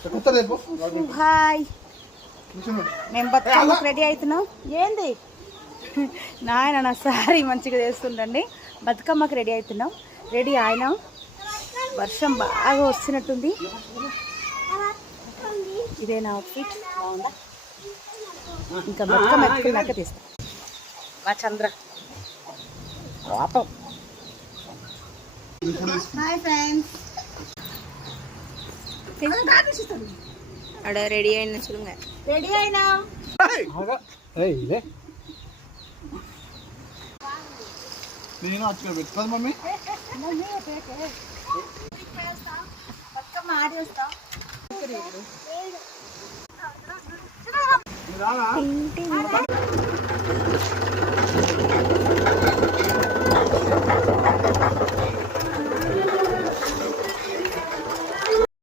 Hi, మేము బతుకమ్మకు ready అవుతున్నాం. ఏంది నాయన నా సారీ మంచిగా చేస్తుండండి. బతుకమ్మకు రెడీ అవుతున్నాం. రెడీ అయినాం. వర్షం బాగా వస్తున్నట్టుంది. ఇదే నా అవుట్ఫిట్ బాగుందా? ఇంకా బతుకమ్మ ఎత్తుకున్నాక తీస్తాం. మా చంద్ర పాపం. హాయ్ ఫ్రెండ్స్, అక్కడ రెడీ అయిన చూడంగా రెడీ అయినా నేను అక్కడ పెట్టుకోదు మమ్మీ. బతుకమ్మ ఆడి వస్తా.